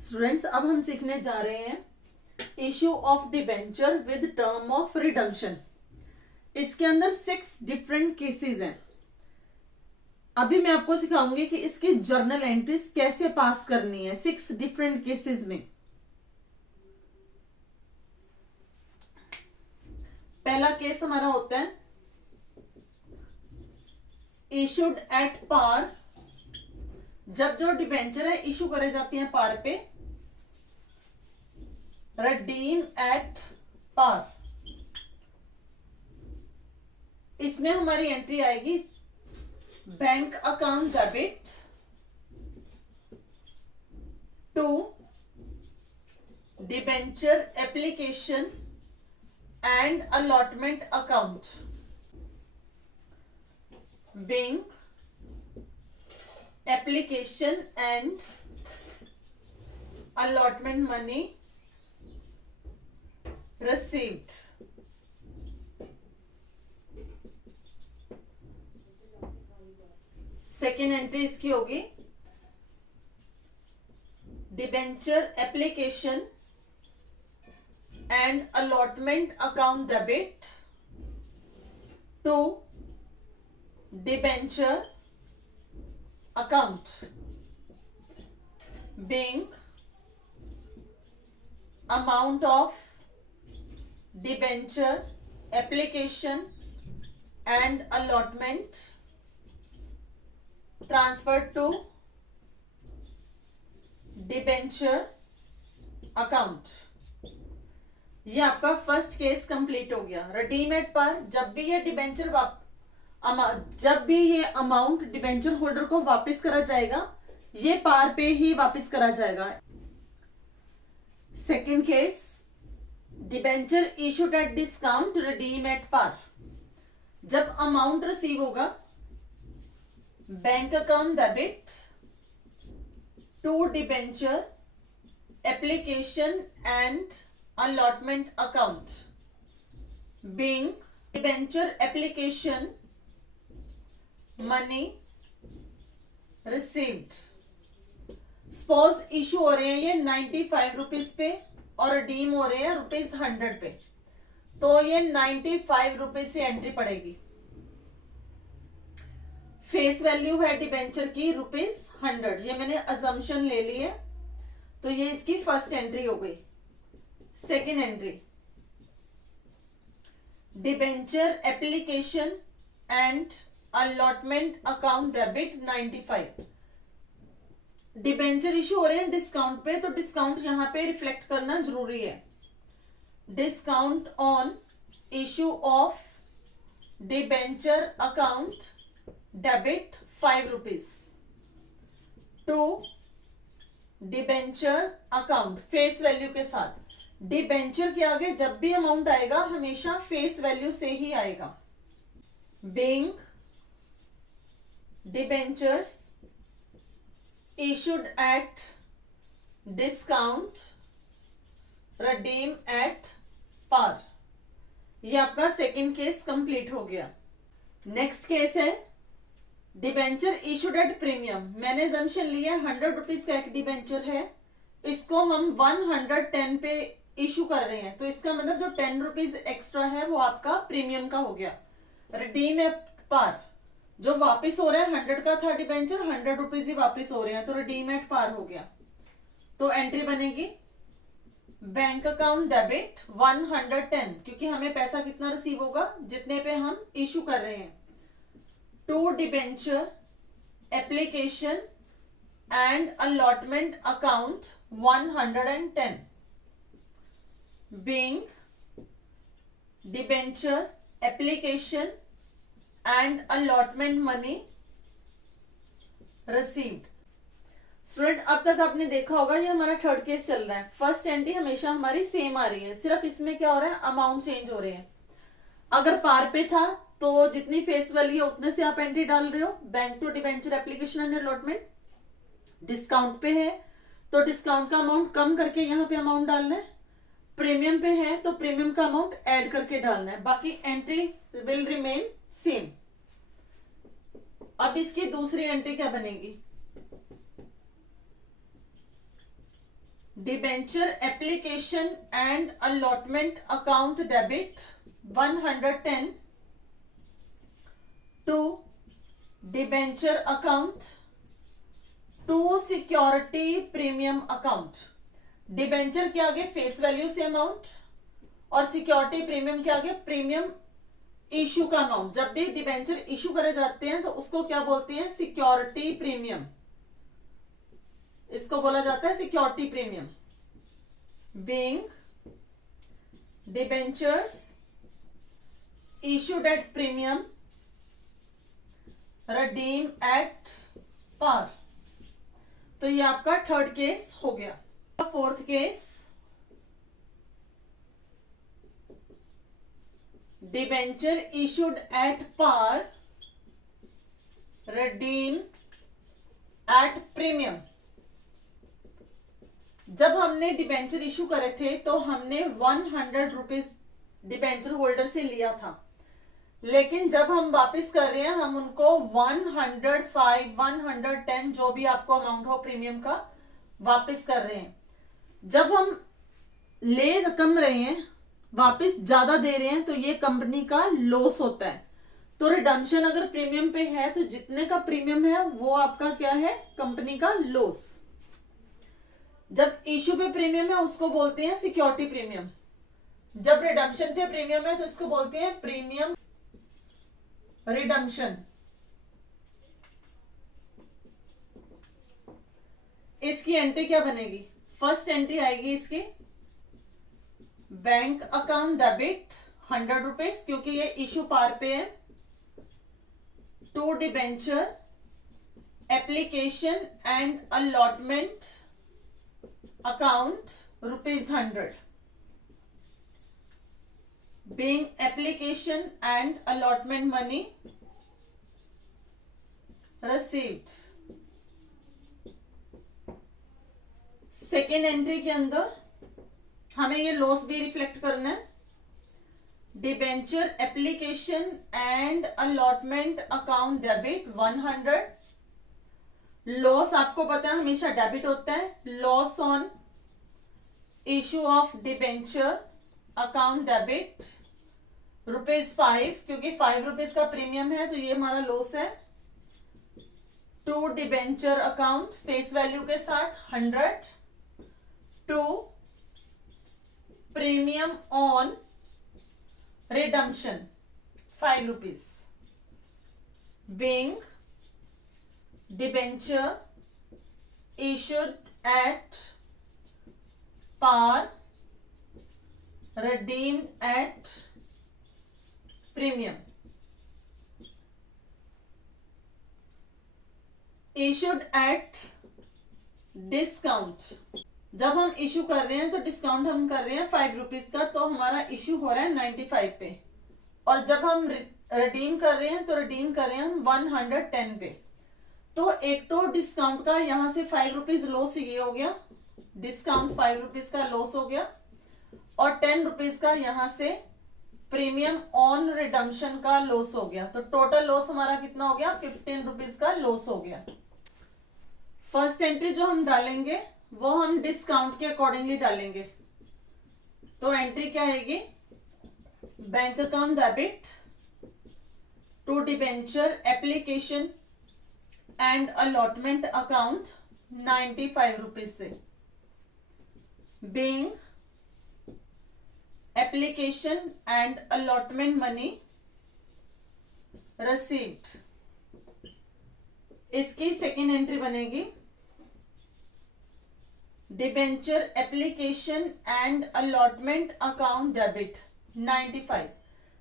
Students, अब हम सीखने जा रहे हैं issue of debenture with term of redemption. इसके अंदर 6 डिफरेंट केसेस हैं। अभी मैं आपको सिखाऊंगी कि इसकी जर्नल एंट्रीज कैसे पास करनी है 6 डिफरेंट केसेस में। पहला केस हमारा होता है इशूड एट पार। जब जो डिबेंचर है इशू करे जाती है पार पे, रिडीम एट पार। इसमें हमारी एंट्री आएगी bank account debit to debenture application and allotment account. Bank application and allotment money received। Second entry इसकी होगी debenture application and allotment account debit to debenture account being amount of debenture application and allotment transferred to debenture account। ये आपका first case complete हो गया। रिडीमेड पर जब भी ये डिबेंचर जब भी ये अमाउंट डिबेंचर होल्डर को वापस करा जाएगा, ये पार पे ही वापस करा जाएगा। Second case debenture issued at discount redeem at par. जब अमाउंट रिसीव होगा bank account debit to debenture application and allotment account being debenture application money received. Suppose issue हो रहे हैं ये 95 रुपीज पे और रिडीम हो रहे हैं ₹100 पे, तो ये 95 रुपीज से एंट्री पड़ेगी। फेस वैल्यू है डिबेंचर की ₹100, ये मैंने अजम्पशन ले ली है, तो ये इसकी फर्स्ट एंट्री हो गई। Second entry debenture application and allotment account debit 95। Debenture issue हो रहे हैं डिस्काउंट पे, तो डिस्काउंट यहां पे रिफ्लेक्ट करना जरूरी है। Discount on issue of debenture account debit ₹5 to debenture account face value के साथ। डिबेंचर के आगे जब भी अमाउंट आएगा हमेशा फेस वैल्यू से ही आएगा। Being debentures issued at discount redeem at par। ये आपका सेकेंड केस कंप्लीट हो गया। नेक्स्ट केस है डिबेंचर इशूड एट प्रीमियम। मैंने जम्पशन लिया 100 रुपीज का एक डिबेंचर है, इसको हम 110 पे इशू कर रहे हैं, तो इसका मतलब जो 10 रुपीज एक्स्ट्रा है वो आपका प्रीमियम का हो गया। रिडीम एट पार, जो वापस हो रहा है 100 का था डिबेंचर, 100 रुपीज ही वापस हो रहे हैं, तो रिडीम एट पार हो गया। तो एंट्री बनेगी बैंक अकाउंट डेबिट 110, क्योंकि हमें पैसा कितना रिसीव होगा जितने पे हम इशू कर रहे हैं, to debenture application and allotment account 110 being debenture application and allotment money received. Student, अब तक आपने देखा होगा ये हमारा थर्ड केस चल रहा है। फर्स्ट एंट्री हमेशा हमारी सेम आ रही है, सिर्फ इसमें क्या हो रहा है, अमाउंट चेंज हो रहे हैं। अगर पार पे था तो जितनी फेस वैल्यू है उतने से आप एंट्री डाल रहे हो। Bank to debenture application and allotment discount पे है तो डिस्काउंट का अमाउंट कम करके यहाँ पे अमाउंट डालना है। प्रीमियम पे है तो प्रीमियम का अमाउंट ऐड करके डालना है, बाकी एंट्री विल रिमेन सेम। अब इसकी दूसरी एंट्री क्या बनेगी, debenture application and allotment account debit 110 to debenture account to security premium account. Debenture के आगे फेस वैल्यू से अमाउंट और सिक्योरिटी प्रीमियम के आगे प्रीमियम इशू का अमाउंट। जब भी डिबेंचर इशू करे जाते हैं तो उसको क्या बोलते हैं? Security premium. इसको बोला जाता है security premium. Being debentures issued at premium redeem at par. तो ये आपका थर्ड केस हो गया। Fourth case, debenture issued at par redeem at premium. जब हमने डिबेंचर इशू करे थे तो हमने 100 रुपीज डिबेंचर होल्डर से लिया था, लेकिन जब हम वापस कर रहे हैं हम उनको 105, 110 जो भी आपको अमाउंट हो प्रीमियम का वापस कर रहे हैं। जब हम ले रकम रहे हैं वापस ज्यादा दे रहे हैं तो ये कंपनी का लॉस होता है। तो रिडम्पशन अगर प्रीमियम पे है तो जितने का प्रीमियम है वो आपका क्या है? कंपनी का लॉस। जब इशू पे प्रीमियम है उसको बोलते हैं सिक्योरिटी प्रीमियम। जब रिडम्पशन पे प्रीमियम है तो इसको बोलते हैं प्रीमियम रिडम्पशन। इसकी एंट्री क्या बनेगी? फर्स्ट एंट्री आएगी इसकी बैंक अकाउंट डेबिट 100 रुपीज, क्योंकि ये इशू पार पे है, to debenture application and allotment account ₹100 being application and allotment money received। Second entry के अंदर हमें ये लॉस भी रिफ्लेक्ट करना है। Debenture application and allotment account debit 100। Loss आपको पता है हमेशा डेबिट होता है। Loss on issue of debenture account debit ₹5, क्योंकि 5 रुपीज का प्रीमियम है तो ये हमारा लॉस है। To debenture account face value के साथ 100 to premium on redemption 5 rupees being debenture issued at par redeemed at premium। issued at discount। जब हम इशू कर रहे हैं तो डिस्काउंट हम कर रहे हैं 5 रुपीज का, तो हमारा इशू हो रहा है 95 पे, और जब हम रिडीम कर रहे हैं तो रिडीम कर रहे हैं हम 110 पे। तो एक तो डिस्काउंट का यहां से 5 रुपीज लॉस ये हो गया, डिस्काउंट 5 रुपीज का लॉस हो गया, और 10 रुपीज का यहां से प्रीमियम ऑन रिडम्पशन का लॉस हो गया। तो टोटल लॉस हमारा कितना हो गया? 15 रुपीज का लॉस हो गया। फर्स्ट एंट्री जो हम डालेंगे वो हम डिस्काउंट के अकॉर्डिंगली डालेंगे। तो एंट्री क्या आएगी? Bank account debit to debenture application and allotment account 95 rupees से, being application and allotment money received. इसकी सेकेंड एंट्री बनेगी debenture application and allotment account debit 95।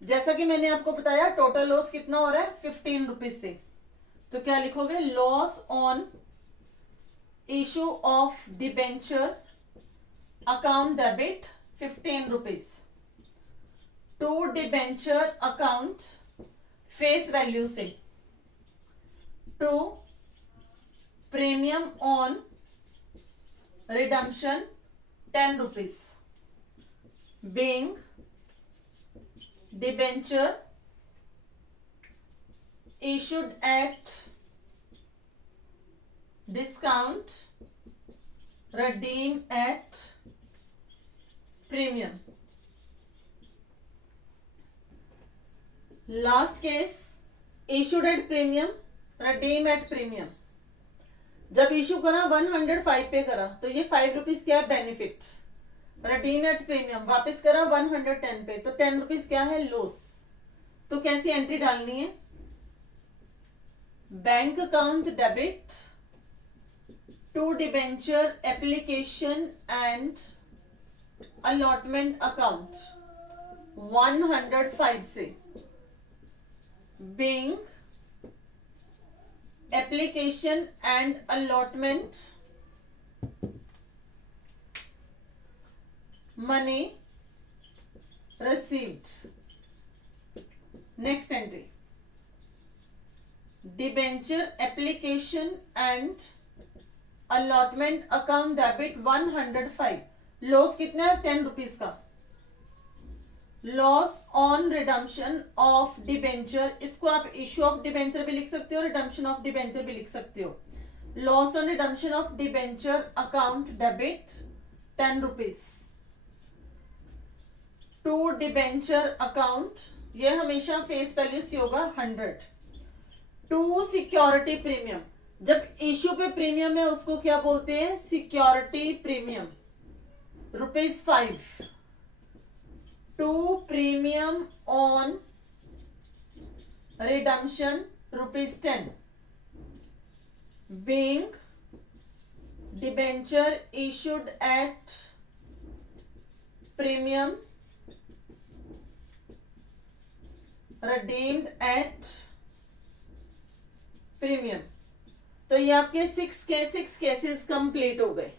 जैसा कि मैंने आपको बताया टोटल लॉस कितना हो रहा है? 15 रुपीज से। तो क्या लिखोगे? Loss on issue of debenture account debit 15 rupees to debenture account face value से, to premium on redemption 10 rupees being debenture issued at discount redeem at premium. Last case, issued at premium, redeem at premium. जब issue करा 105 पे करा तो ये 5 rupees क्या है benefit, redeem at premium वापस करा 110 पे तो 10 रुपीज क्या है लॉस. तो कैसी एंट्री डालनी है, bank account debit to debenture application and allotment account 105 से being application and allotment money received. Next entry, debenture application and allotment account debit 105. Loss कितना है 10 रुपीज का. Loss on redemption of debenture, इसको आप issue of debenture भी लिख सकते हो, रिडम्पशन ऑफ डिबेंचर भी लिख सकते हो. Loss on redemption of debenture account debit 10 rupees to debenture account, ये हमेशा फेस वैल्यू से होगा 100. टू सिक्योरिटी प्रीमियम, जब इश्यू पे प्रीमियम है उसको क्या बोलते हैं, security premium ₹5. To premium on redemption ₹10. Being debenture issued at premium, redeemed at premium. तो ये आपके 6 केसेस कंप्लीट हो गए.